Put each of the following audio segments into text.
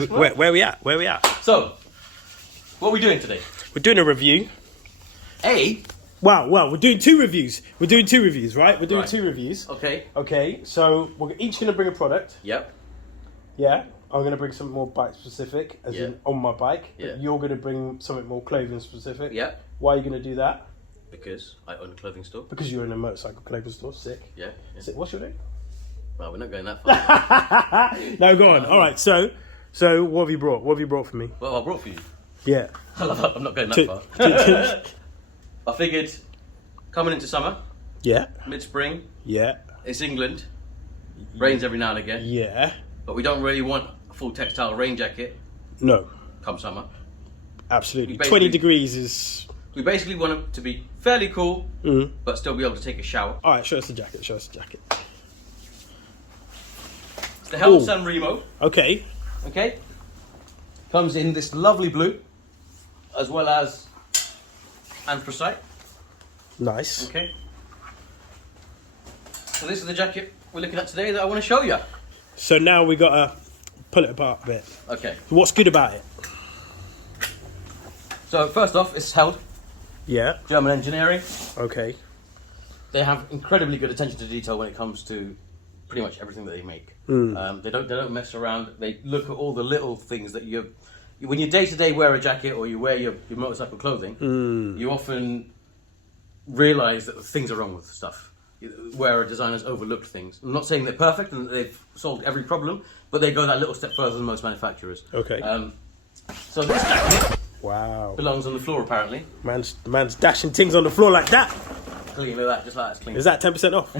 Where we at? Where we at? So, what are we doing today? We're doing a review. Well, we're doing two reviews. We're doing two reviews, right? We're doing two reviews. Okay. Okay, so we're each going to bring a product. Yep. Yeah. I'm going to bring something more bike specific, as in on my bike. Yeah. You're going to bring something more clothing specific. Yeah. Why are you going to do that? Because I own a clothing store. Because you're in a motorcycle clothing store. Sick. Yeah. Sick. What's your name? Well, we're not going that far. No, go on. All right, so what have you brought? What have you brought for me? Well, I brought for you. Yeah. I'm not going that far. I figured, coming into summer. Yeah. Mid-spring. Yeah. It's England. Rains every now and again. Yeah. But we don't really want a full textile rain jacket. No. Come summer. Absolutely. 20 degrees is... We basically want it to be fairly cool, but still be able to take a shower. All right, show us the jacket. Show us the jacket. It's the Helm Remo. Okay. Okay. Comes in this lovely blue, as well as Anthracite. Nice. Okay. So this is the jacket we're looking at today that I want to show you. So now we got to pull it apart a bit. Okay. What's good about it? So first off, it's held. Yeah. German engineering. Okay. They have incredibly good attention to detail when it comes to pretty much everything that they make. They don't mess around. They look at all the little things that when you day to day wear a jacket or you wear your motorcycle clothing, you often realise that things are wrong with stuff. Where a designer's overlooked things. I'm not saying they're perfect and that they've solved every problem, but they go that little step further than most manufacturers. Okay. So this jacket belongs on the floor apparently. Man's dashing things on the floor like that. Clean with that, just like that's clean. Is that 10% off?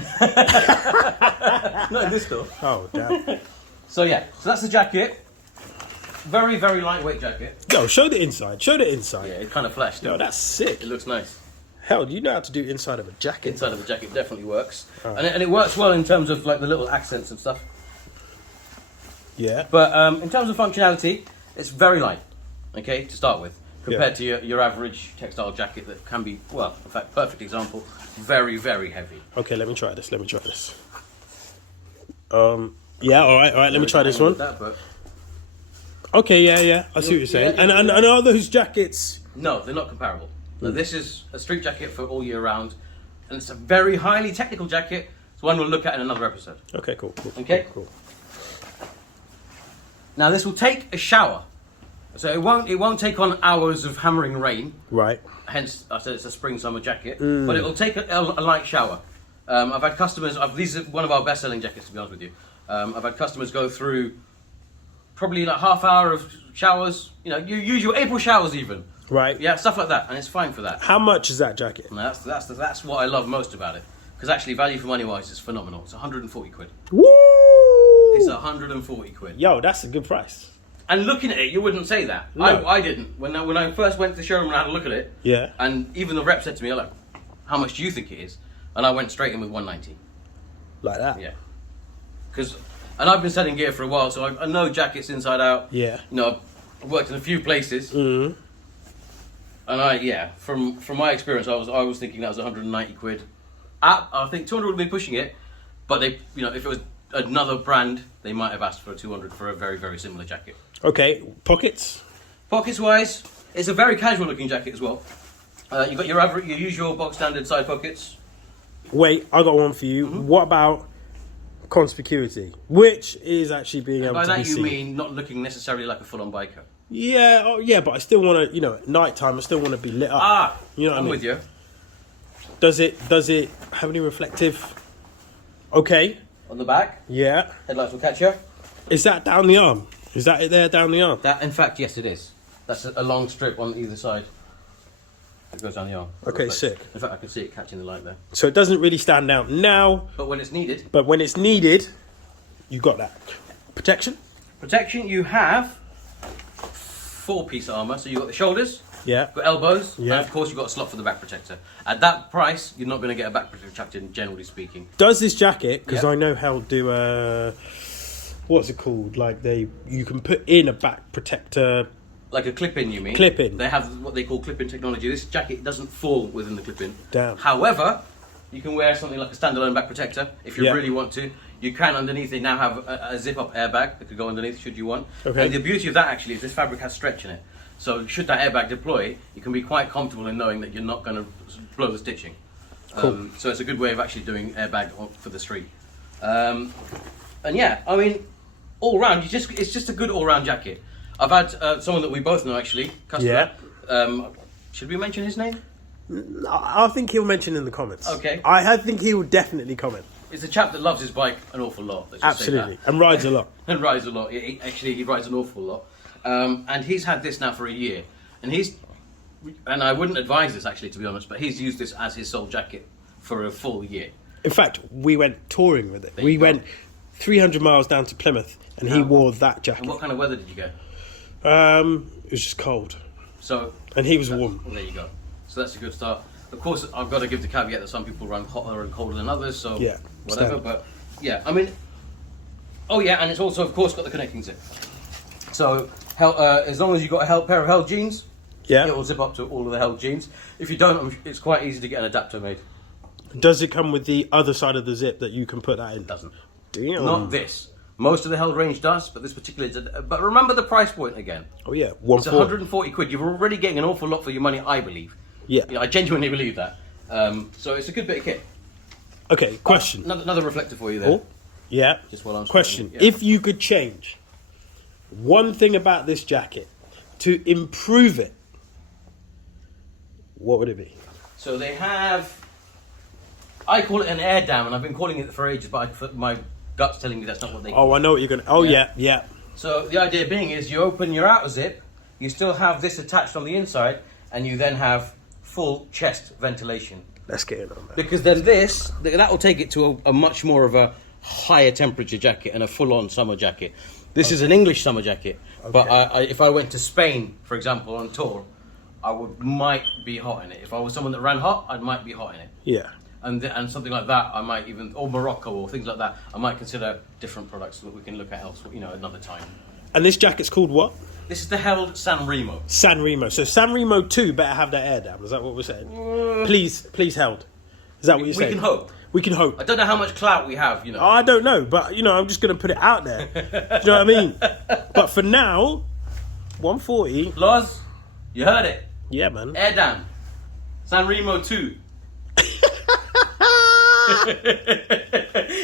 Not in this store. Oh, damn. So that's the jacket. Very, very lightweight jacket. Yo, show the inside. Show the inside. Yeah, it kind of flashed. Yo, that's sick. It looks nice. Hell, do you know how to do inside of a jacket? Inside of the jacket definitely works. Oh. And it works well in terms of like the little accents and stuff. Yeah. But in terms of functionality, it's very light, okay, to start with. Compared to your average textile jacket that can be, well, in fact, perfect example, very, very heavy. Okay, let me try this. Yeah, all right. Let me try this one. Okay, yeah. I see what you're saying. And are those jackets? No, they're not comparable. Now, this is a street jacket for all year round, and it's a very highly technical jacket. It's one we'll look at in another episode. Okay, cool. Okay. Cool. Now, this will take a shower. So it won't take on hours of hammering rain. Right. Hence, I said it's a spring-summer jacket. But it will take a light shower. I've had customers... These are one of our best-selling jackets, to be honest with you. I've had customers go through probably like half hour of showers. You know, you use your April showers even. Right. Yeah, stuff like that, and it's fine for that. How much is that jacket? And that's what I love most about it. Because actually, value for money-wise, it's phenomenal. It's 140 quid. Woo! It's 140 quid. Yo, that's a good price. And looking at it, you wouldn't say that. No. I didn't. When I first went to the showroom and had a look at it, and even the rep said to me, "Hello, how much do you think it is?" And I went straight in with 190. Like that? Yeah. And I've been selling gear for a while, so I know jackets inside out. Yeah. You know, I've worked in a few places. Mm-hmm. And from my experience, I was thinking that was 190 quid. I think 200 would be pushing it, but they, if it was another brand, they might have asked for 200 for a very, very similar jacket. Okay, pockets? Pockets wise, it's a very casual looking jacket as well. You've got your usual box standard side pockets. Wait, I got one for you. Mm-hmm. What about conspicuity? Which is actually being able to be seen? By that you mean not looking necessarily like a full-on biker? Yeah, but I still want to, at night time, I still want to be lit up. You know what I mean? I'm with you. Does it have any reflective? Okay. On the back? Yeah. Headlights will catch you. Is that down the arm? Is that it there down the arm? In fact, yes, it is. That's a long strip on either side. It goes down the arm. Okay, sick. In fact, I can see it catching the light there. So it doesn't really stand out now. But when it's needed. You got that. Protection? Protection, you have 4-piece armour. So you've got the shoulders. Yeah. Got elbows. Yeah. And of course you've got a slot for the back protector. At that price, you're not going to get a back protector, generally speaking. Does this jacket, because I know how to do what's it called? Like you can put in a back protector. Like a clip-in, you mean? Clip-in. They have what they call clip-in technology. This jacket doesn't fall within the clip-in. Damn. However, you can wear something like a standalone back protector if you really want to. You can underneath it now have a zip-up airbag that could go underneath should you want. Okay. And the beauty of that actually is this fabric has stretch in it. So should that airbag deploy, you can be quite comfortable in knowing that you're not going to blow the stitching. Cool. So it's a good way of actually doing airbag for the street. And yeah, I mean, all round, it's just a good all-round jacket. I've had someone that we both know actually, customer. Yeah. Should we mention his name? I think he'll mention in the comments. Okay. I think he will definitely comment. It's a chap that loves his bike an awful lot. Let's just say Absolutely. that. And rides a lot. And rides a lot. He rides an awful lot. And he's had this now for a year. And I wouldn't advise this actually, to be honest, but he's used this as his sole jacket for a full year. In fact, we went touring with it. There We you go. went 300 miles down to Plymouth, and he wore that jacket. And what kind of weather did you get? It was just cold, So, and he was warm. well, there you go. So that's a good start. Of course, I've got to give the caveat that some people run hotter and colder than others, so Yeah, whatever. standard. But yeah, I mean, oh yeah, and it's also, of course, got the connecting zip. So as long as you've got a pair of held jeans, Yeah. it will zip up to all of the held jeans. If you don't, it's quite easy to get an adapter made. Does it come with the other side of the zip that you can put that in? It doesn't. Damn. Not this. Most of the held range does, but this particular. But remember the price point again. Oh yeah, It's 140. 140 quid. You're already getting an awful lot for your money, I believe. Yeah. You know, I genuinely believe that. So it's a good bit of kit. Okay, question. Another reflector for you there. Oh, yeah. Just while I'm Question: scrolling, yeah. If you could change one thing about this jacket to improve it, what would it be? So they have. I call it an air dam, and I've been calling it for ages, but my gut's telling me that's not what they call it. Oh, I know what you're gonna. Oh Yeah. yeah. So the idea being is you open your outer zip, you still have this attached on the inside, and you then have full chest ventilation. Let's get it on that. Because then that will take it to a much more of a higher temperature jacket and a full-on summer jacket. This is an English summer jacket, but if I went to Spain, for example, on tour, might be hot in it. If I was someone that ran hot, I might be hot in it. Yeah. And something like that, I might even, or Morocco or things like that, I might consider different products that we can look at elsewhere, another time. And this jacket's called what? This is the held San Remo. San Remo. So San Remo 2 better have that air down. Is that what we're saying? Please held. Is that what you're saying? We can hope. We can hope. I don't know how much clout we have, I don't know, but I'm just going to put it out there. Do you know what I mean? But for now, 140. Loz, you heard it. Yeah, man. Air Dam. San Remo 2.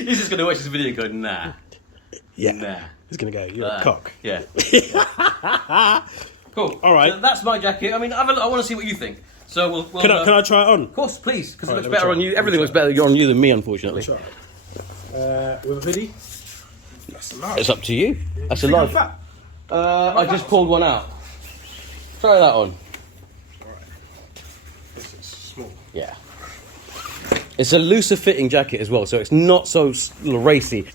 He's just going to watch this video and go, nah. Yeah. Nah. He's going to go, you're a cock. Yeah. Cool. All right. So that's my jacket. I mean, I want to see what you think. So we'll Can I try it on? Of course, please, because it All right, looks let me better try on it. you. Let me Everything try looks better on you than me, unfortunately. Try it. With a hoodie? That's a large. It's up to you. That's a Think large. of that. I just pulled one out. Try that on. Alright. This is small. Yeah. It's a looser fitting jacket as well, so it's not so racy.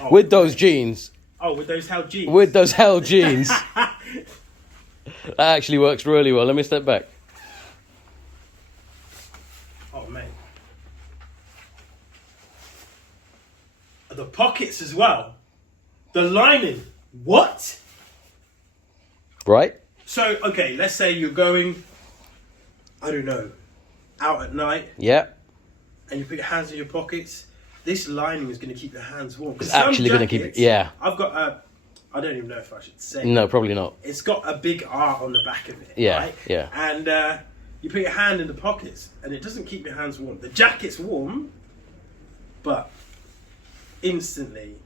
Oh, With those jeans, with those held jeans? with those held jeans, that actually works really well. Let me step back. Oh, mate. The pockets as well. The lining. What? Right? So, okay, let's say you're going, I don't know, out at night, Yeah. and you put your hands in your pockets. This lining is going to keep your hands warm. It's actually going to keep it. Yeah. I've got I don't even know if I should say. No, probably not. It's got a big R on the back of it. Yeah, Right? yeah. And you put your hand in the pockets, and it doesn't keep your hands warm. The jacket's warm, but instantly,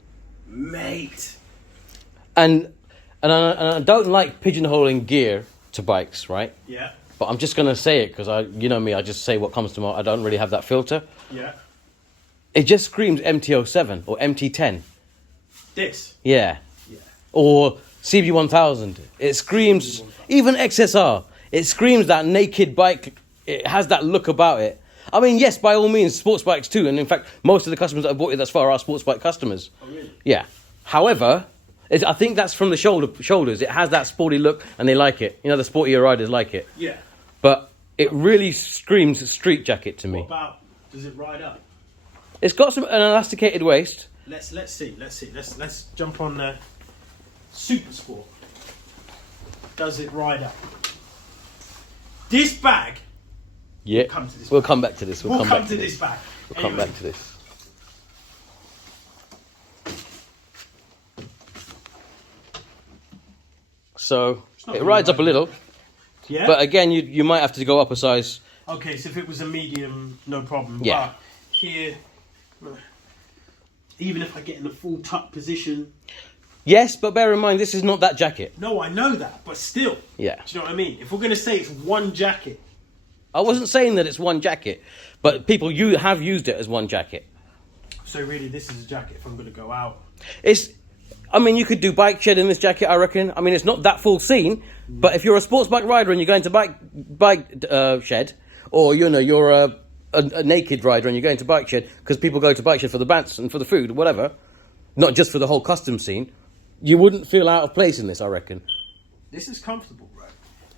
mate. And I don't like pigeonholing gear to bikes, right? Yeah. But I'm just going to say it because you know me, I just say what comes to mind. I don't really have that filter. Yeah. It just screams MT-07 or MT-10. This. Yeah. Yeah. Or CB1000. It screams, even XSR, it screams that naked bike. It has that look about it. I mean, yes, by all means, sports bikes too. And in fact, most of the customers that have bought it thus far are sports bike customers. Oh, really? Yeah. However, I think that's from the shoulders. It has that sporty look and they like it. The sportier riders like it. Yeah. But it really screams street jacket to me. What about, does it ride up? It's got an elasticated waist. Let's see. Let's jump on Super Sport. Does it ride up? This bag Yeah. We'll come back to this. We'll come to this back. We'll come back to this. So it rides up a little. Yeah. But again, you might have to go up a size. Okay, so if it was a medium, no problem. Yeah. But here, even if I get in the full tuck position. Yes, but bear in mind, this is not that jacket. No, I know that, but still. Yeah. Do you know what I mean? If we're going to say it's one jacket. I wasn't saying that it's one jacket, but people have used it as one jacket. So really, this is a jacket if I'm going to go out. I mean, you could do bike shed in this jacket, I reckon. I mean, it's not that full scene, but if you're a sports bike rider and you're going to bike shed, or you're a naked rider and you're going to bike shed, because people go to bike shed for the bants and for the food, whatever, not just for the whole custom scene, you wouldn't feel out of place in this, I reckon. This is comfortable, bro.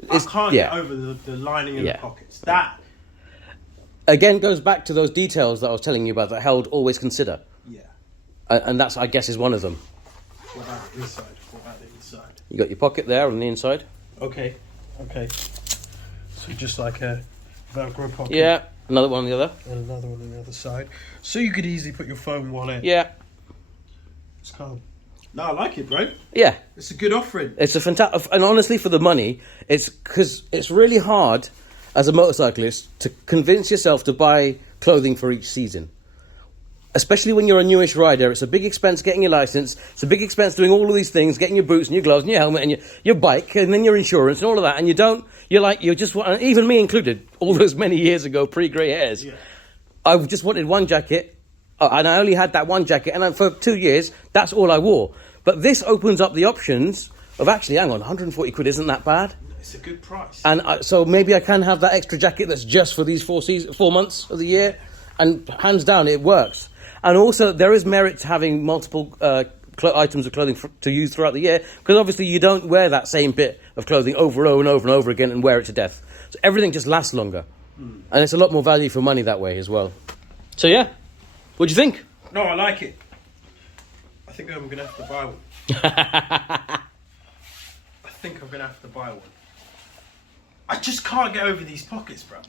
I can't get over the lining of the pockets. That again goes back to those details that I was telling you about that Held always consider. Yeah. And that's, I guess, is one of them. What about the inside? What about the inside? You got your pocket there on the inside. Okay. So just like a Velcro pocket. Yeah. Another one on the other. And another one on the other side. So you could easily put your phone wallet. Yeah. It's calm. No, I like it, bro. Yeah. It's a good offering. It's a fantastic... And honestly, for the money, it's because it's really hard as a motorcyclist to convince yourself to buy clothing for each season. Especially when you're a newish rider, it's a big expense getting your license. It's a big expense doing all of these things, getting your boots and your gloves and your helmet and your bike and then your insurance and all of that. And you just want, even me included, all those many years ago, pre-grey hairs. Yeah. I just wanted one jacket, and I only had that one jacket, and for 2 years, that's all I wore. But this opens up the options of actually, hang on, 140 quid isn't that bad. It's a good price. And so maybe I can have that extra jacket that's just for these 4 months of the year, and hands down, it works. And also, there is merit to having multiple items of clothing to use throughout the year, because obviously you don't wear that same bit of clothing over and over and over and over again and wear it to death. So everything just lasts longer. And it's a lot more value for money that way as well. So yeah, what do you think? No, I like it. I think I'm going to have to buy one. I think I'm going to have to buy one. I just can't get over these pockets, bro.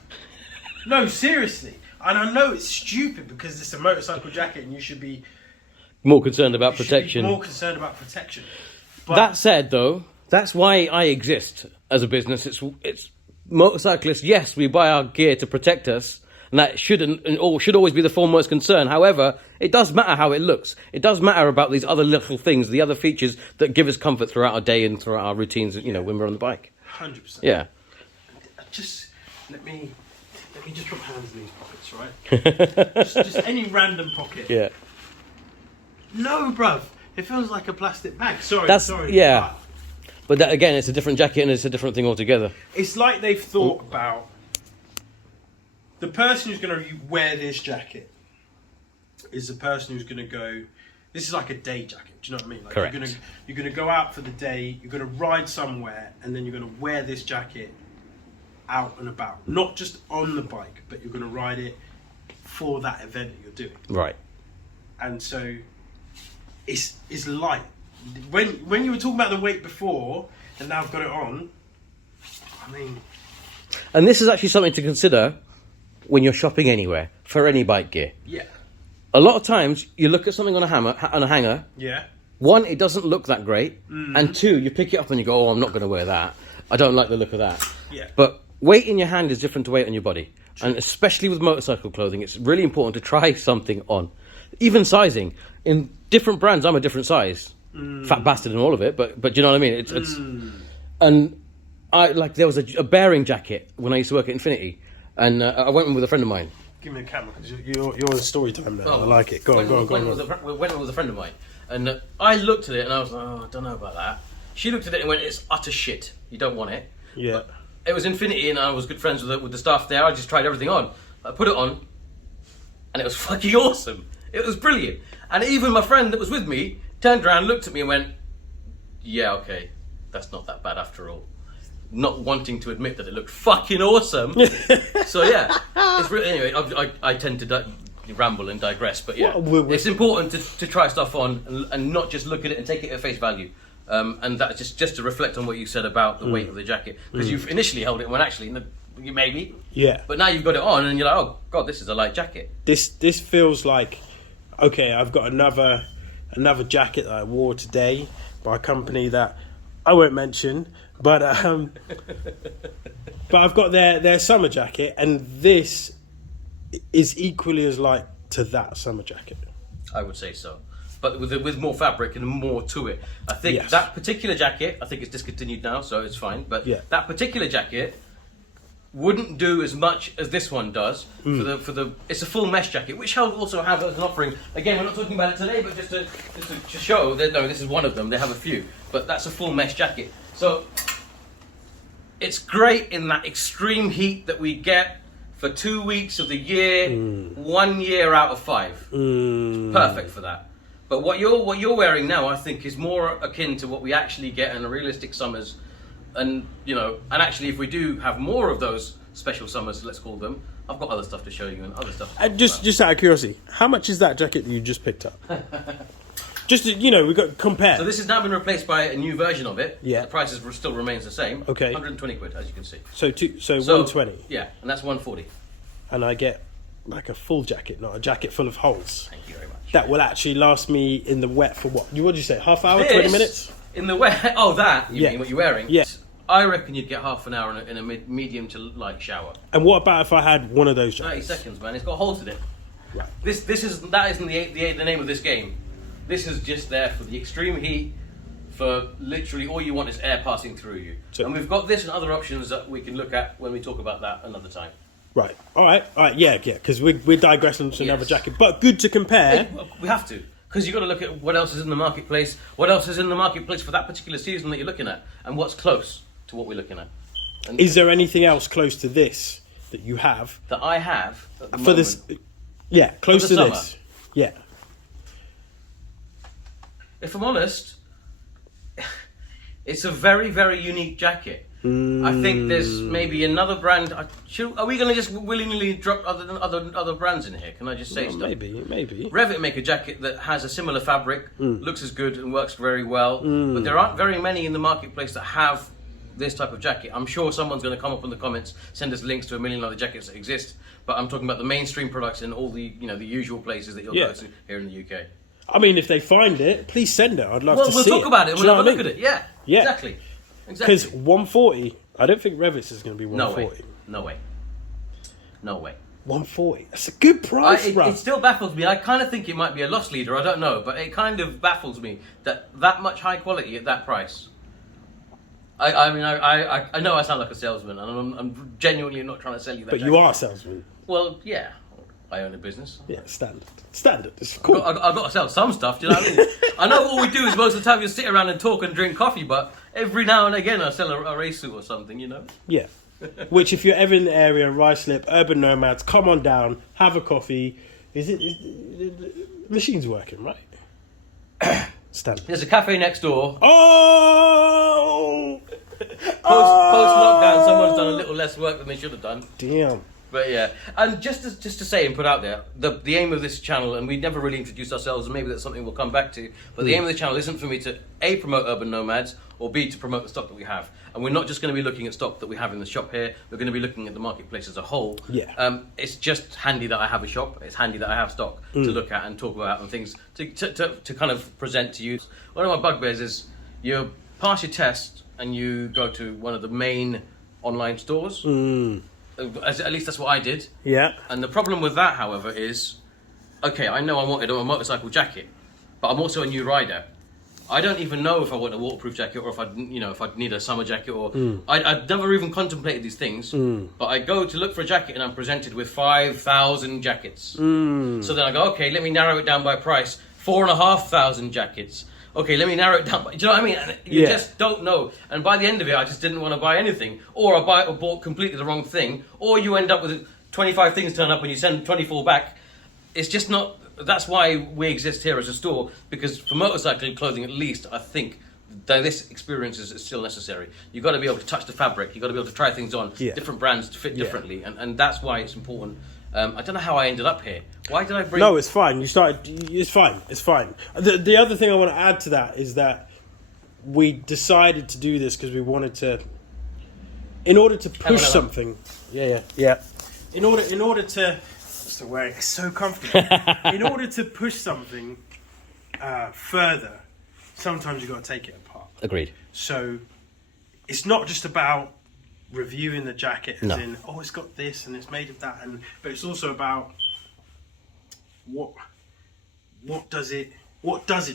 No, seriously. And I know it's stupid because it's a motorcycle jacket and you should be more concerned about protection. But that said, though, that's why I exist as a business. It's motorcyclists. Yes, we buy our gear to protect us, and that should always be the foremost concern. However, it does matter how it looks. It does matter about these other little things, the other features that give us comfort throughout our day and throughout our routines. When we're on the bike. 100%. Yeah. Just let me just put my hands in these pockets, right? just any random pocket. Yeah. No, bruv. It feels like a plastic bag. Sorry. Yeah. But that, again, it's a different jacket and it's a different thing altogether. It's like they've thought about the person who's going to wear this jacket is the person who's going to go. This is like a day jacket. Do you know what I mean? Like correct. You're going to go out for the day. You're going to ride somewhere, and then you're going to wear this jacket out and about. Not just on the bike, but you're going to ride it for that event that you're doing. Right. And so it's light. When you were talking about the weight before, and now I've got it on, I mean... And this is actually something to consider when you're shopping anywhere, for any bike gear. Yeah. A lot of times, you look at something on a hanger. Yeah. One, it doesn't look that great. Mm-hmm. And two, you pick it up and you go, oh, I'm not going to wear that. I don't like the look of that. Yeah. But weight in your hand is different to weight on your body. True. And especially with motorcycle clothing, it's really important to try something on. Even sizing. In different brands, I'm a different size. Fat bastard and all of it, but you know what I mean? It's and there was a bearing jacket when I used to work at Infinity, and I went in with a friend of mine. Give me a camera because you're in story time now. I like it. Go on. We went in with a friend of mine, and I looked at it and I was like, oh, I don't know about that. She looked at it and went, it's utter shit. You don't want it. Yeah. But it was Infinity, and I was good friends with the staff there. I just tried everything on. I put it on, and it was fucking awesome. It was brilliant. And even my friend that was with me turned around, looked at me and went, yeah, okay, that's not that bad after all. Not wanting to admit that it looked fucking awesome. So yeah, it's really, anyway, I tend to ramble and digress, but yeah, it's important to try stuff on and not just look at it and take it at face value. And that's just to reflect on what you said about the weight of the jacket. Because you've initially held it when actually, maybe. Yeah. But now you've got it on, and you're like, oh god, this is a light jacket. This feels like, okay, I've got another jacket that I wore today by a company that I won't mention, but I've got their summer jacket, and this is equally as light to that summer jacket. I would say so, but with more fabric and more to it. I think that particular jacket, I think it's discontinued now, so it's fine. But that particular jacket wouldn't do as much as this one does for the. It's a full mesh jacket, which I'll also have as an offering. Again, we're not talking about it today, but just to show that no, this is one of them. They have a few, but that's a full mesh jacket. So it's great in that extreme heat that we get for 2 weeks of the year, 1 year out of 5. It's perfect for that. But what you're wearing now, I think, is more akin to what we actually get in a realistic summers. And and actually, if we do have more of those special summers, let's call them, I've got other stuff to show you and other stuff. Just out of curiosity, how much is that jacket that you just picked up? Just to, we've got to compare. So this has now been replaced by a new version of it. Yeah. The price still remains the same. Okay. 120 quid, as you can see. So 120. Yeah, and that's 140. And I get like a full jacket, not a jacket full of holes. Thank you very much. That will actually last me in the wet for what? What did you say? Half hour, This, 20 minutes? In the wet? Oh, that? You mean what you're wearing? Yes. I reckon you'd get half an hour in a medium to light shower. And what about if I had one of those 30 jackets? seconds, man. It's got holes in it. Right. That isn't the name of this game. This is just there for the extreme heat. For literally all you want is air passing through you. And we've got this and other options that we can look at when we talk about that another time. Right. All right. Yeah. Because we're digressing to another jacket, but good to compare. We have to, because you've got to look at what else is in the marketplace. What else is in the marketplace for that particular season that you're looking at, and what's close to what we're looking at. And is there anything else close to this that you have? That I have at the for moment? this? Yeah, close to summer? this. Yeah. If I'm honest, it's a very, very unique jacket. I think there's maybe another brand. Are we going to just willingly drop other brands in here? Can I just say stuff? Maybe. Revit make a jacket that has a similar fabric, looks as good and works very well, but there aren't very many in the marketplace that have this type of jacket. I'm sure someone's going to come up in the comments, send us links to a million other jackets that exist, but I'm talking about the mainstream products in all the the usual places that you'll go to here in the UK. I mean, if they find it, please send it. I'd love to see it. We'll talk about it. We'll have a look at it. Yeah. Exactly. Because 140, I don't think Revit's is going to be 140. No way. 140. That's a good price, bro. It still baffles me. I kind of think it might be a loss leader. I don't know, but it kind of baffles me that much high quality at that price. I mean, I know I sound like a salesman, and I'm genuinely not trying to sell you that. But you are a salesman. Well, yeah. I own a business. Yeah, standard. It's cool. I've got to sell some stuff, do you know what I mean? I know all we do is most of the time you sit around and talk and drink coffee, but every now and again I sell a race suit or something, Yeah. Which, if you're ever in the area, Ruislip, Urban Nomads, come on down, have a coffee. The machine's working, right? Standard. There's a cafe next door. Oh! Post lockdown, someone's done a little less work than they should have done. Damn. But yeah, and just to say and put out there, the aim of this channel, and we never really introduced ourselves, and maybe that's something we'll come back to, but the aim of the channel isn't for me to A, promote Urban Nomads, or B, to promote the stock that we have. And we're not just going to be looking at stock that we have in the shop here, we're going to be looking at the marketplace as a whole. Yeah. It's just handy that I have a shop, it's handy that I have stock to look at and talk about and things to kind of present to you. One of my bugbears is you pass your test and you go to one of the main online stores. At least that's what I did. Yeah. And the problem with that, however, is, okay, I know I wanted a motorcycle jacket, but I'm also a new rider. I don't even know if I want a waterproof jacket or if I'd need a summer jacket or I'd never even contemplated these things. But I go to look for a jacket and I'm presented with 5,000 jackets. So then I go, okay, let me narrow it down by price. 4,500 jackets. Okay, let me narrow it down. Do you know what I mean? And you just don't know. And by the end of it, I just didn't want to buy anything. Or I bought completely the wrong thing. Or you end up with 25 things turn up and you send 24 back. It's just not... That's why we exist here as a store. Because for motorcycle clothing, at least, I think that this experience is still necessary. You've got to be able to touch the fabric. You've got to be able to try things on. Different brands to fit differently. And that's why it's important. I don't know how I ended up here. Why did I bring... No, it's fine. It's fine. It's fine. The other thing I want to add to that is that we decided to do this because we wanted to in order to push Hello. something, yeah. In order to, what's the word? It's so comfortable. In order to push something further, sometimes you've got to take it apart. Agreed. So it's not just about reviewing the jacket as No. in, oh, it's got this and it's made of that, but it's also about what does it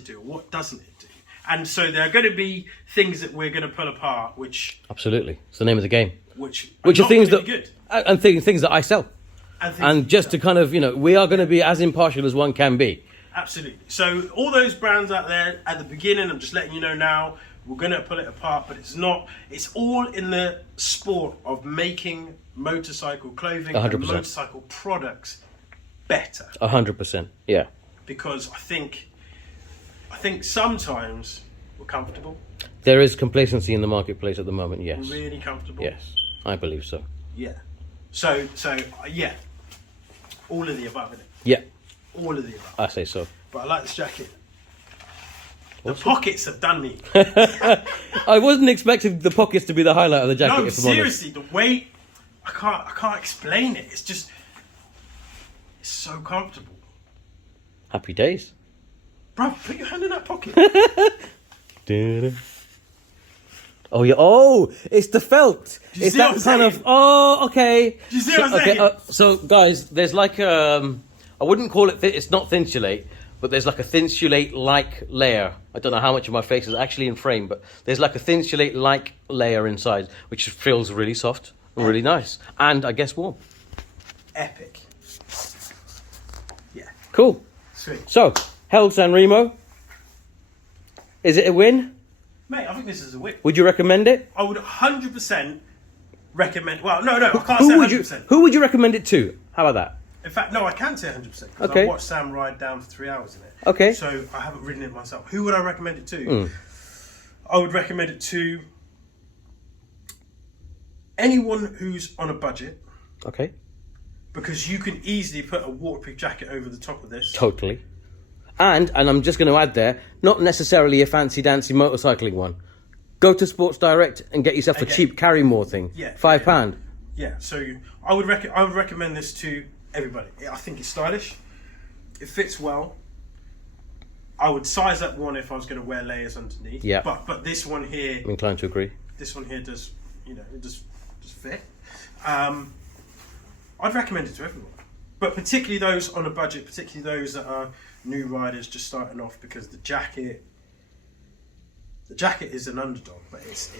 do, what doesn't it do? And so there are going to be things that we're going to pull apart, which Absolutely. It's the name of the game. which Are not things gonna that be good. and things that I sell. And just to kind of, we are going to be as impartial as one can be. Absolutely. So all those brands out there at the beginning, I'm just letting you know now, we're going to pull it apart, but it's not. It's all in the sport of making motorcycle clothing 100%. and motorcycle products better. 100%. Yeah. Because I think sometimes we're comfortable. There is complacency in the marketplace at the moment. Yes. We're really comfortable. Yes. I believe so. Yeah. So yeah. All of the above, innit? Yeah. All of the above. I say so. But I like this jacket. The pockets have done me. I wasn't expecting the pockets to be the highlight of the jacket. No, if I'm honest. seriously, the weight, I can't explain it. It's just, it's so comfortable. Happy days. Bro, put your hand in that pocket. Oh yeah! Oh, it's the felt. Do you It's see what that I'm kind saying? of. Oh, okay. Do you see what I'm saying? So guys, there's like I wouldn't call it. It's not thinsulate, but there's like a thinsulate-like layer. I don't know how much of my face is actually in frame, but there's like a thinsulate-like layer inside, which feels really soft and really nice, and I guess warm. Epic. Yeah. Cool. Sweet. So, held San Remo. Is it a win? Mate, I think this is a win. Would you recommend it? I would 100% recommend. Well, no, I can't say 100%. Who would you recommend it to? How about that? In fact, no, I can say 100% because Okay. I watched Sam ride down for 3 hours in it. Okay. So I haven't ridden it myself. Who would I recommend it to? I would recommend it to anyone who's on a budget, Okay. because you can easily put a waterproof jacket over the top of this. Totally. And I'm just going to add there, not necessarily a fancy-dancy motorcycling one. Go to Sports Direct and get yourself a Okay. cheap Carrymore thing. Yeah, £5. Yeah, so I would recommend this to everybody. I think it's stylish. It fits well. I would size up one if I was going to wear layers underneath. Yeah. But this one here, I'm inclined to agree. does, it does fit. I'd recommend it to everyone. But particularly those on a budget, particularly those that are new riders just starting off, because the jacket is an underdog, but it's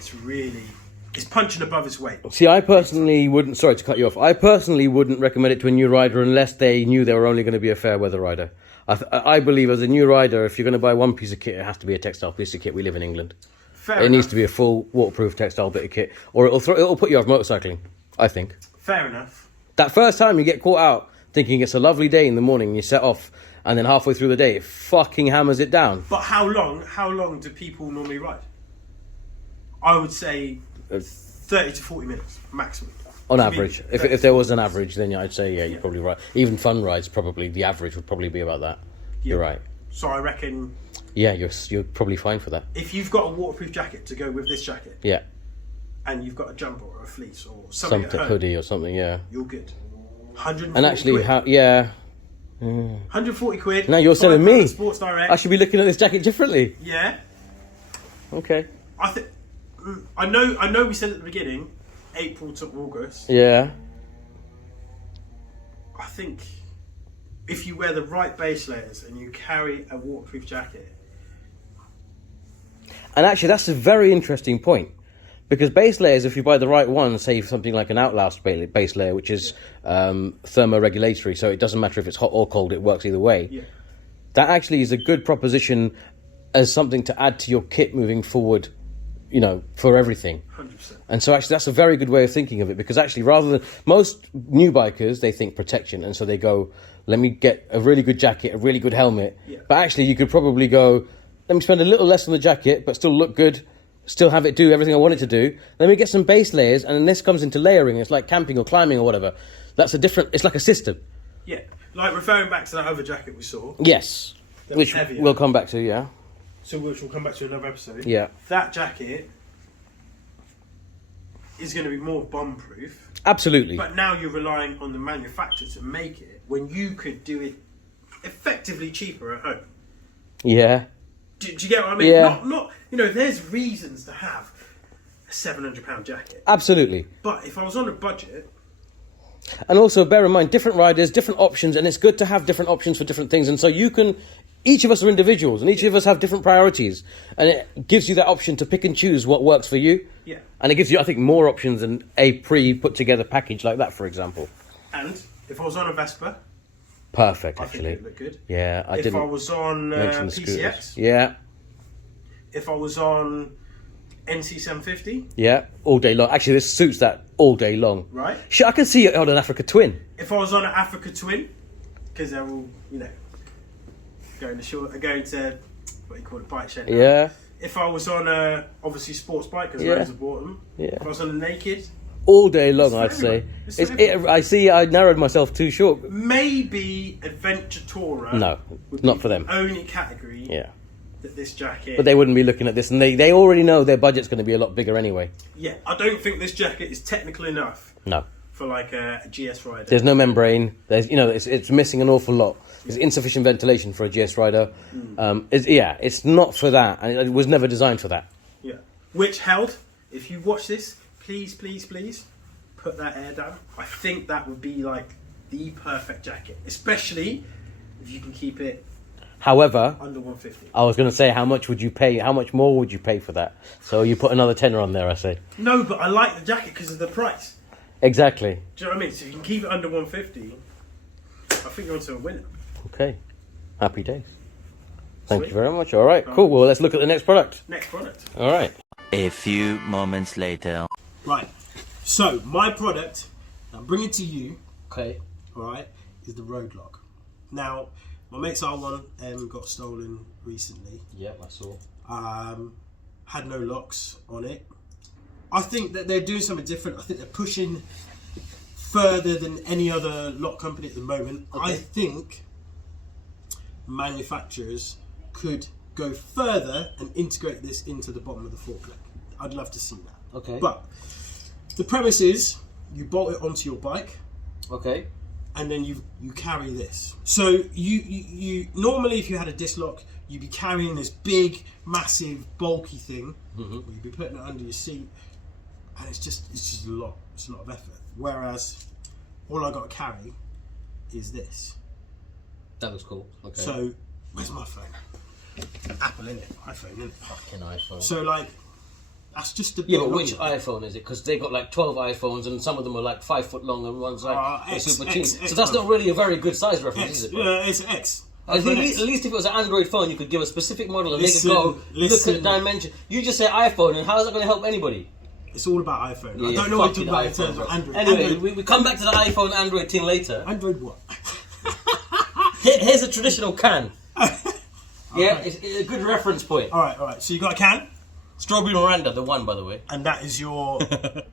punching above its weight. See, I personally wouldn't... Sorry to cut you off. I personally wouldn't recommend it to a new rider unless they knew they were only going to be a fair weather rider. I believe as a new rider, if you're going to buy one piece of kit, it has to be a textile piece of kit. We live in England. Fair It needs enough. to be a full waterproof textile bit of kit, or it'll put you off motorcycling, I think. Fair enough. That first time you get caught out thinking it's a lovely day in the morning, and you set off, and then halfway through the day, it fucking hammers it down. But how long do people normally ride? I would say 30 to 40 minutes maximum. On To average. me, If there was an average, then I'd say, you're probably right. Even fun rides, probably, the average would probably be about that. You're right. So I reckon Yeah, you're probably fine for that. if you've got a waterproof jacket to go with this jacket, Yeah. and you've got a jumper or a fleece or something at Something, home, hoodie or something, yeah. you're good. 140 And actually, quid. 140 quid. Now you're selling £5 me. Sports Direct. I should be looking at this jacket differently. Yeah. Okay. I think. I know. We said at the beginning, April to August. Yeah. I think if you wear the right base layers and you carry a waterproof jacket. And actually, that's a very interesting point. Because base layers, if you buy the right one, say something like an Outlast base layer, which is thermoregulatory, so it doesn't matter if it's hot or cold, it works either way. Yeah. That actually is a good proposition as something to add to your kit moving forward, for everything. 100%. And so actually that's a very good way of thinking of it, because actually rather than most new bikers, they think protection, and so they go, let me get a really good jacket, a really good helmet. Yeah. But actually you could probably go, let me spend a little less on the jacket but still look good, still have it do everything I want it to do. Let me get some base layers, and then this comes into layering. It's like camping or climbing or whatever. It's like a system. Yeah. Like referring back to that other jacket we saw. Yes. That Which was heavier. we'll come back to, yeah. So which we'll come back to another episode. Yeah. That jacket is going to be more bomb-proof. Absolutely. But now you're relying on the manufacturer to make it when you could do it effectively cheaper at home. Yeah. Do you get what I mean? Yeah. Not there's reasons to have a £700 jacket. Absolutely. But if I was on a budget... And also bear in mind, different riders, different options, and it's good to have different options for different things. And so you can, each of us are individuals, and each of us have different priorities. And it gives you that option to pick and choose what works for you. Yeah. And it gives you, I think, more options than a pre-put-together package like that, for example. And if I was on a Vespa... Perfect, I think actually. it would look good. Yeah, I didn't If I was on mention the PCX... scooters. Yeah. If I was on NC750... Yeah, all day long. Actually, this suits that all day long. Right. Shit, I can see it on an Africa Twin. If I was on an Africa Twin, because they're all, going to what do you call it, bike shed now. Yeah. If I was on a, obviously, sports bike, because Yeah. loads have bought them. Yeah. If I was on a naked... All day long, for I'd say. everyone. It's for everyone. I see I narrowed myself too short. Maybe Adventure Tourer... No, would not be for them. the only category Yeah. that this jacket... But they wouldn't be looking at this, and they already know their budget's going to be a lot bigger anyway. Yeah, I don't think this jacket is technical enough No. for like a GS rider. There's no membrane. There's, it's missing an awful lot. There's insufficient ventilation for a GS rider. It's not for that, and it was never designed for that. Yeah. Which held, if you watch this, please put that air down. I think that would be like the perfect jacket, especially if you can keep it However, under 150. I was going to say, how much would you pay? How much more would you pay for that? So you put another tenner on there, I say. No, but I like the jacket because of the price. Exactly. Do you know what I mean? So if you can keep it under 150, I think you're onto a winner. Okay. Happy days. Thank Sweet. you very much. All right, cool. Well, let's look at the next product. Next product. All right. A few moments later. Right. So my product, I'm bringing to you, Okay. all right, is the RoadLok. Now, my mate's R1 got stolen recently. Yeah, I saw. Had no locks on it. I think that they're doing something different. I think they're pushing further than any other lock company at the moment. Okay. I think manufacturers could go further and integrate this into the bottom of the forklift. I'd love to see that. Okay. But the premise is you bolt it onto your bike, Okay. and then you carry this. So you normally, if you had a disc lock, you'd be carrying this big, massive, bulky thing. Mm-hmm. You'd be putting it under your seat, and it's just a lot. It's a lot of effort. Whereas all I got to carry is this. That looks cool. Okay. So where's my phone? Apple in it, iPhone in it. Fucking iPhone. So like, that's just a Yeah, bit but which longer. iPhone is it? Because they got like 12 iPhones, and some of them are like 5 foot long, and one's like X, super X, cheap. X So that's not really a very good size reference, X, is it? yeah, it's X. At iPhone least, X. at least if it was an Android phone, you could give a specific model and Listen, make it go listen. look at dimension. You just say iPhone, and how is that going to help anybody? It's all about iPhone. I Yeah, don't know what fucking to talk about in iPhone, terms of bro. Android. Anyway, Android, we come back to the iPhone Android thing later. Android what? Here's a traditional can. Yeah, it's a good reference point. All right. So you got a can, Strawberry Miranda, the one, by the way. and that is your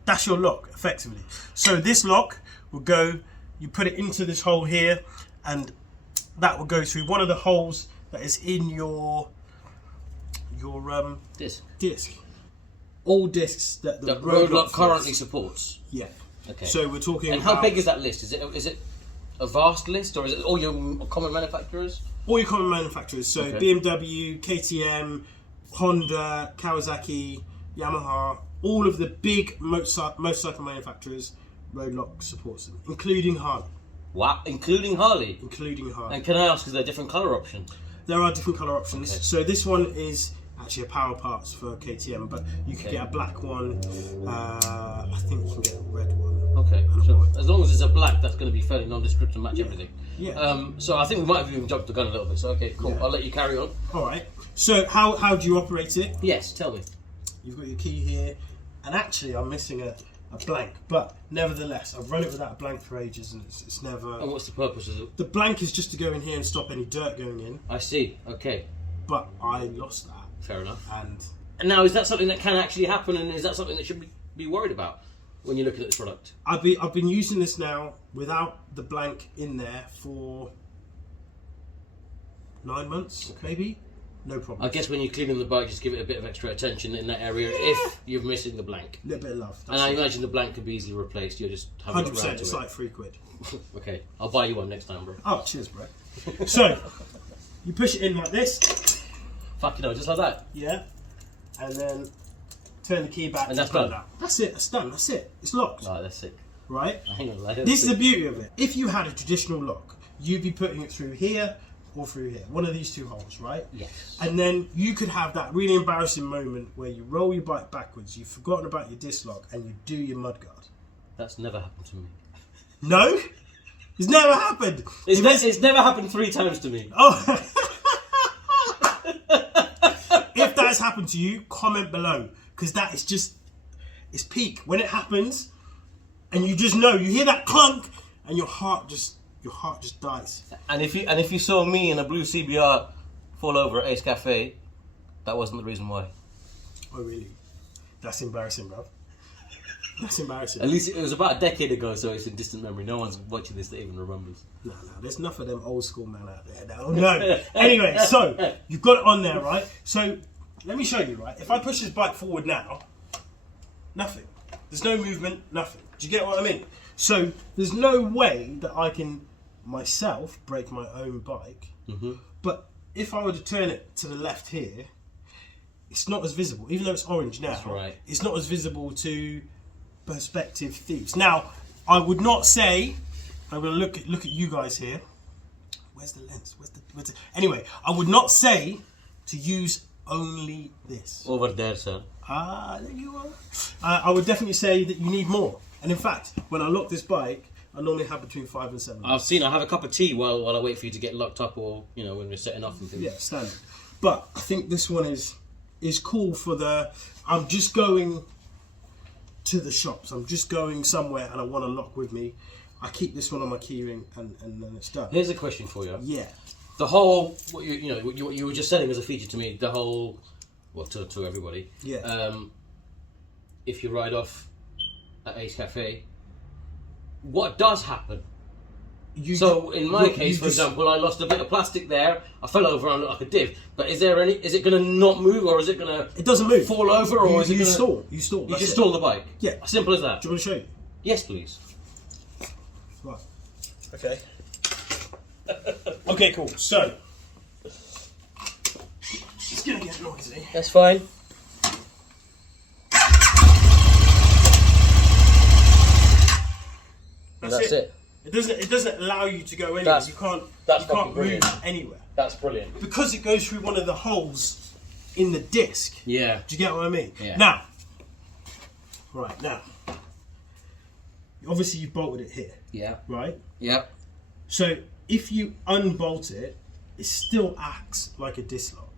that's your lock, effectively. So this lock will go. You put it into this hole here, and that will go through one of the holes that is in your This. disc. All discs that the That RoadLok RoadLok currently fits. supports. Yeah. Okay. So we're talking. And how about big is that list? Is it a vast list, or is it all your common manufacturers? all your common manufacturers? So Okay. BMW, KTM, Honda, Kawasaki, Yamaha, all of the big motorcycle manufacturers, RoadLok supports them, including Harley. Wow, including Harley. Including Harley. And can I ask, is there different colour options? There are different colour options. Okay. So this one is actually a power parts for KTM, but you can Okay. get a black one. I think you can get a red one. Okay, so as long as it's a black, that's going to be fairly nondescript and match everything. Yeah. So I think we might have even jumped the gun a little bit. So okay, cool. Yeah. I'll let you carry on. All right. So how do you operate it? Yes, tell me. You've got your key here, and actually I'm missing a blank, but nevertheless I've run it without a blank for ages, and it's never. And what's the purpose of it? The blank is just to go in here and stop any dirt going in, I see. Okay, but I lost that, fair enough. and And now, is that something that can actually happen, and is that something that should be worried about when you're looking at this product? I've been using this now without the blank in there for 9 months, maybe. No problem. I guess when you're cleaning the bike, just give it a bit of extra attention in that area if you're missing the blank. A little bit of love. And I imagine the blank can be easily replaced. You're just having 100%. it around to It's it. like £3. Okay, I'll buy you one next time, bro. Oh, cheers, bro. So, you push it in like this. Fuck you know, just like that. Yeah. And then turn the key back. And that's done. That's it. That's done. That's it. It's locked. Oh, that's sick. Right? Hang on, This is the beauty of it. If you had a traditional lock, you'd be putting it through here or through here. One of these two holes, right? Yes. And then you could have that really embarrassing moment where you roll your bike backwards, you've forgotten about your disc lock, and you do your mudguard. That's never happened to me. No? It's never happened. It's never happened 3 times to me. Oh. If that has happened to you, comment below. Because that is just, it's peak. When it happens, and you just know, you hear that clunk, and your heart just dies. And if you saw me in a blue CBR fall over at Ace Cafe, that wasn't the reason why. Oh really? That's embarrassing, bruv. That's embarrassing. At least it was about a decade ago, so it's in distant memory. No one's watching this that even remembers. No, there's enough of them old school men out there now. No. Anyway, so you've got it on there, right? So let me show you, right? If I push this bike forward now, nothing. There's no movement, nothing. Do you get what I mean? So there's no way that I can myself break my own bike. Mm-hmm. But if I were to turn it to the left here, it's not as visible. Even though it's orange now, That's right. It's not as visible to prospective thieves. Now, I would not say, I'm going to look at you guys here. Where's the lens? Where's the... Anyway, I would not say to use only this. Over there, sir. Ah, there you are. I would definitely say that you need more. And in fact, when I lock this bike, I normally have between 5 and 7. I have a cup of tea while I wait for you to get locked up, or when we're setting off and things. Yeah, standard. But I think this one is cool for the... I'm just going to the shops. I'm just going somewhere and I want to lock with me. I keep this one on my keyring and then it's done. Here's a question for you. Yeah. The whole, what you were just selling as a feature to me, the whole, well, to everybody. Yeah. If you ride off at Ace Cafe, what does happen? So in my case, for example, I lost a bit of plastic there. I fell over and I looked like a div. But is it going to not move, or is it going to? It doesn't move. Fall over, or is it going to stall? You stall. You just stall the bike. Yeah. Simple as that. Do you want to show you? Yes, please. Right. Okay. Okay, cool. So it's gonna get noisy. That's fine. That's it. It doesn't allow you to go anywhere. You can't move brilliant. anywhere. That's brilliant. Because it goes through one of the holes in the disc. Yeah. Do you get what I mean? Yeah. Now. Obviously you've bolted it here. Yeah. Right? Yeah. So if you unbolt it, it still acts like a disc lock.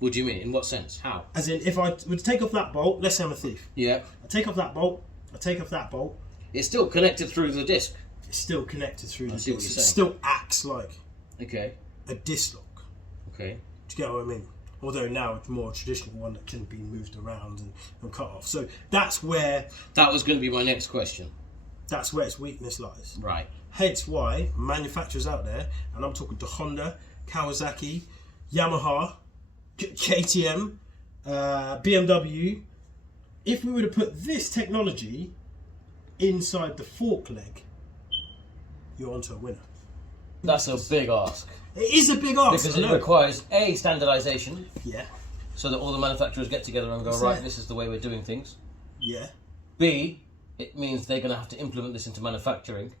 What do you mean? In what sense? How? As in, if I were to take off that bolt, let's say I'm a thief. Yeah. I take off that bolt, I take off that bolt. It's still connected through the disc. It's still connected through the see what disc. you're It saying. still acts like Okay. a disc lock. Okay. Do you get what I mean? Although now it's more a traditional one that can be moved around and cut off. So that's where That was going to be my next question. its weakness lies. Right. Hence why manufacturers out there, and I'm talking to Honda, Kawasaki, Yamaha, KTM, BMW, if we were to put this technology inside the fork leg, you're onto a winner. That's a big ask. It is a big ask. Because I it know. requires A, standardisation, Yeah, so that all the manufacturers get together and go, That's right, it. this is the way we're doing things. yeah. B, it means they're going to have to implement this into manufacturing,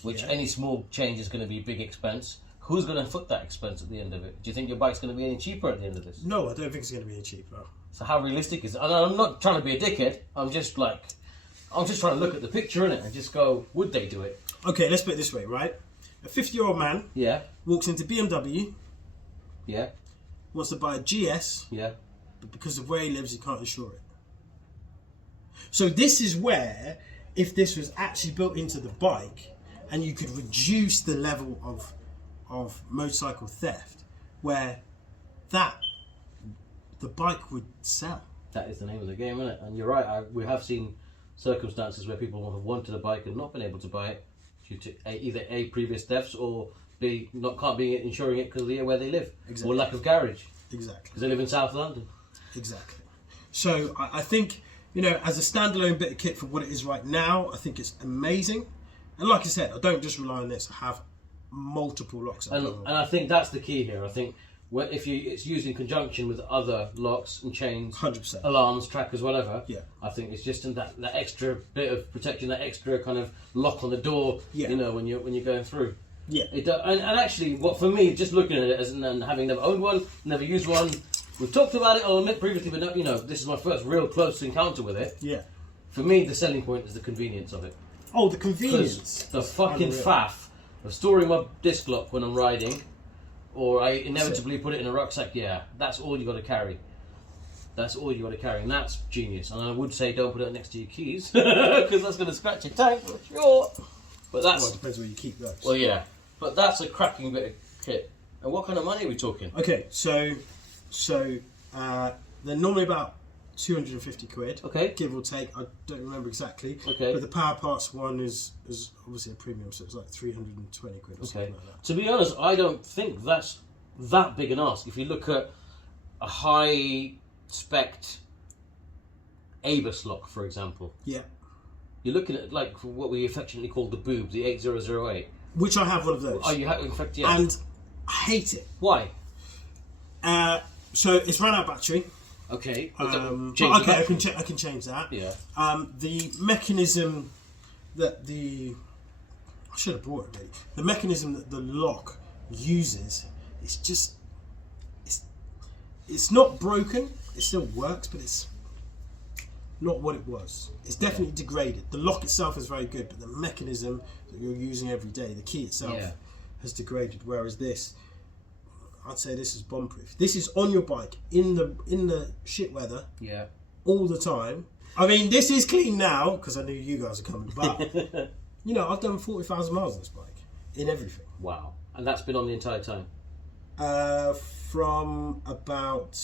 which any small change is going to be a big expense. Who's going to foot that expense at the end of it? Do you think your bike's going to be any cheaper at the end of this? No, I don't think it's going to be any cheaper. So how realistic is it? And I'm not trying to be a dickhead. I'm just trying to look at the picture in it and just go, would they do it? Okay, let's put it this way, right? A 50-year-old man Yeah. walks into BMW, Yeah. wants to buy a GS, Yeah. but because of where he lives, he can't insure it. So this is where, if this was actually built into the bike, and you could reduce the level of motorcycle theft, where the bike would sell. That is the name of the game, isn't it? And you're right. We have seen circumstances where people have wanted a bike and not been able to buy it due to either A, previous thefts, or B, can't be insuring it because of where they live, Exactly. or lack of garage. Exactly. Because they live in South London. Exactly. So I think, you know, as a standalone bit of kit for what it is right now, I think it's amazing. And like I said, I don't just rely on this. I have multiple locks. And I think that's the key here. I think if it's used in conjunction with other locks and chains, 100%. alarms, trackers, whatever. Yeah. I think it's just in that extra bit of protection, that extra kind of lock on the door. Yeah. You know, when you're going through. Yeah. And actually, what for me, just looking at it and having never owned one, never used one, we've talked about it on it previously, but you know, this is my first real close encounter with it. Yeah. For me, the selling point is the convenience of it. Oh, the convenience. The fucking Unreal. faff of storing my disc lock when I'm riding, or I inevitably put it in a rucksack. Yeah, that's all you got to carry. That's all you got to carry, and that's genius. And I would say don't put it next to your keys because that's going to scratch your tank for sure. But that's Well, it depends where you keep those. well, yeah. But that's a cracking bit of kit. And what kind of money are we talking? Okay, so they're normally about 250 quid. Okay. Give or take. I don't remember exactly. Okay. But the Power Parts one is obviously a premium, so it's like 320 quid or something like that. To be honest, I don't think that's that big an ask. If you look at a high spec ABUS lock, for example, Yeah. you're looking at like what we affectionately call the boob, the 8008. Which I have one of those. Oh, you have, in fact, yeah. And I hate it. Why? So it's run out of battery. Okay. But Change the okay, battery. I can change that. Yeah. The mechanism that I should have brought it really. The mechanism that the lock uses is just it's not broken. It still works, but it's not what it was. It's definitely degraded. The lock itself is very good, but the mechanism that you're using every day, the key itself, has degraded. Whereas this, I'd say this is bomb-proof. This is on your bike in the shit weather, all the time. I mean, this is clean now because I knew you guys are coming, but you know, I've done 40,000 miles on this bike in everything. Wow. And that's been on the entire time. From about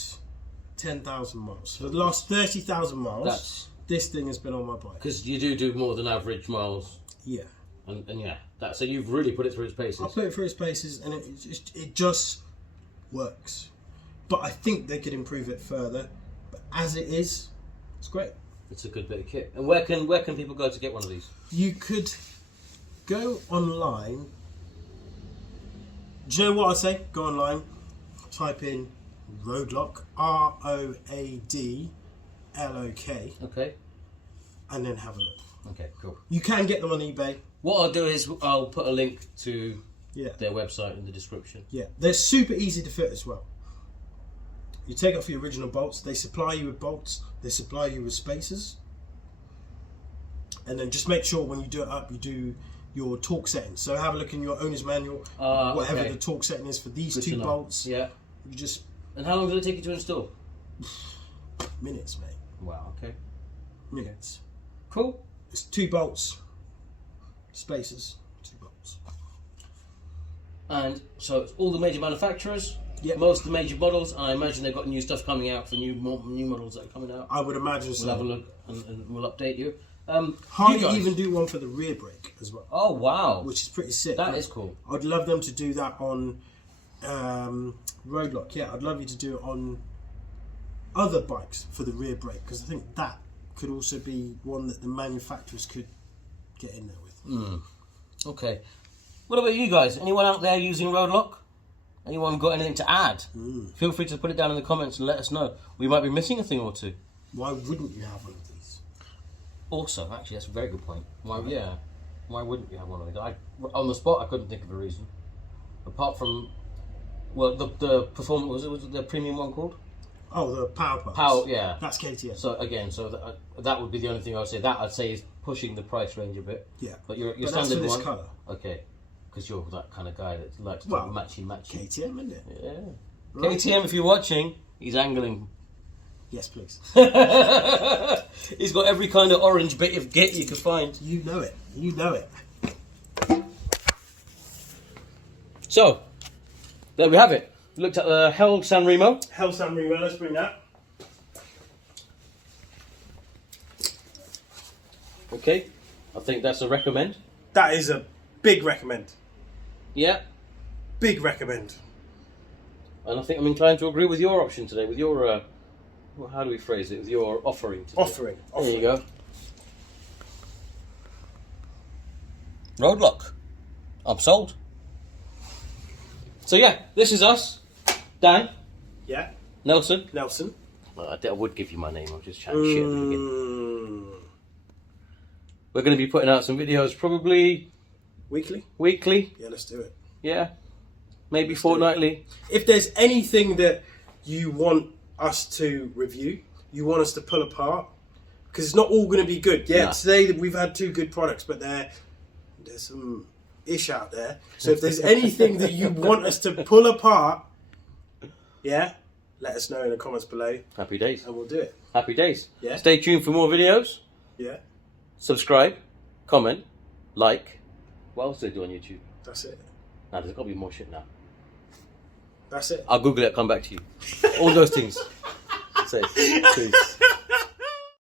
10,000 miles. For the last 30,000 miles, this thing has been on my bike. Because you do more than average miles. Yeah. And yeah, so you've really put it through its paces. I put it through its paces, and it just works. But I think they could improve it further. But as it is, it's great. It's a good bit of kit. And where can people go to get one of these? You could go online. Do you know what I'd say? Go online, type in RoadLok, RoadLok, Okay. and then have a look. Okay, cool. You can get them on eBay. What I'll do is I'll put a link to Yeah. their website in the description. Yeah, they're super easy to fit as well. You take off your original bolts, they supply you with bolts, they supply you with spacers. And then just make sure when you do it up, you do your torque settings. So have a look in your owner's manual, whatever okay. the torque setting is for these Good to two know. bolts. Yeah. You just, And how long did it take you to install? minutes, mate. Wow, okay. Minutes. Cool. It's 2 bolts, spacers, 2 bolts. And so it's all the major manufacturers, most of the major models. I imagine they've got new stuff coming out for new models that are coming out. I would imagine so. We'll have a look and we'll update you. Harley even do one for the rear brake as well. Oh wow, Which is pretty sick. that is cool. I'd love them to do that on RoadLok. Yeah, I'd love you to do it on other bikes for the rear brake, because I think that could also be one that the manufacturers could get in there with. Okay. What about you guys? Anyone out there using RoadLok? Anyone got anything to add? Feel free to put it down in the comments and let us know. We might be missing a thing or two. Why wouldn't you have one of these? Also, actually, that's a very good point. Why wouldn't you have one of these? On the spot, I couldn't think of a reason. Apart from, well, the performance, was it the premium one called? Oh, the Power Parts. Power, yeah. That's KTM. So again, that would be the only thing I would say. That I'd say is pushing the price range a bit. Yeah. But your But standard that's for this one. colour. Okay. Because you're that kind of guy that likes to Well, matchy. KTM, isn't it? Yeah. Right. KTM, if you're watching, he's angling. Yes, please. He's got every kind of orange bit of git you could find. You know it. You know it. So, there we have it. Looked at the Hell San Remo. Hell San Remo, let's bring that. Okay, I think that's a recommend. That is a big recommend. Yeah. Big recommend. And I think I'm inclined to agree with your option today, with your, well, how do we phrase it, with your offering today. Offering. There you go. RoadLok. I'm sold. So yeah, this is us. Dan. Yeah. Nelson. Nelson. Well, I would give you my name, I was just chatting shit at the beginning. Mm. We're going to be putting out some videos probably Weekly? weekly. Yeah, let's do it. Yeah. Maybe fortnightly. If there's anything that you want us to review, you want us to pull apart, because it's not all going to be good. Yeah, Nah. today we've had 2 good products, but there's some ish out there. So if there's anything that you want us to pull apart, yeah, let us know in the comments below, Happy days. and we'll do it. Happy days. Yeah. Stay tuned for more videos. Yeah, Subscribe. Comment. Like. What else do they do on YouTube? that's it. Nah, there's got to be more shit now. That's it. I'll Google it, come back to you. All those things. Say, peace.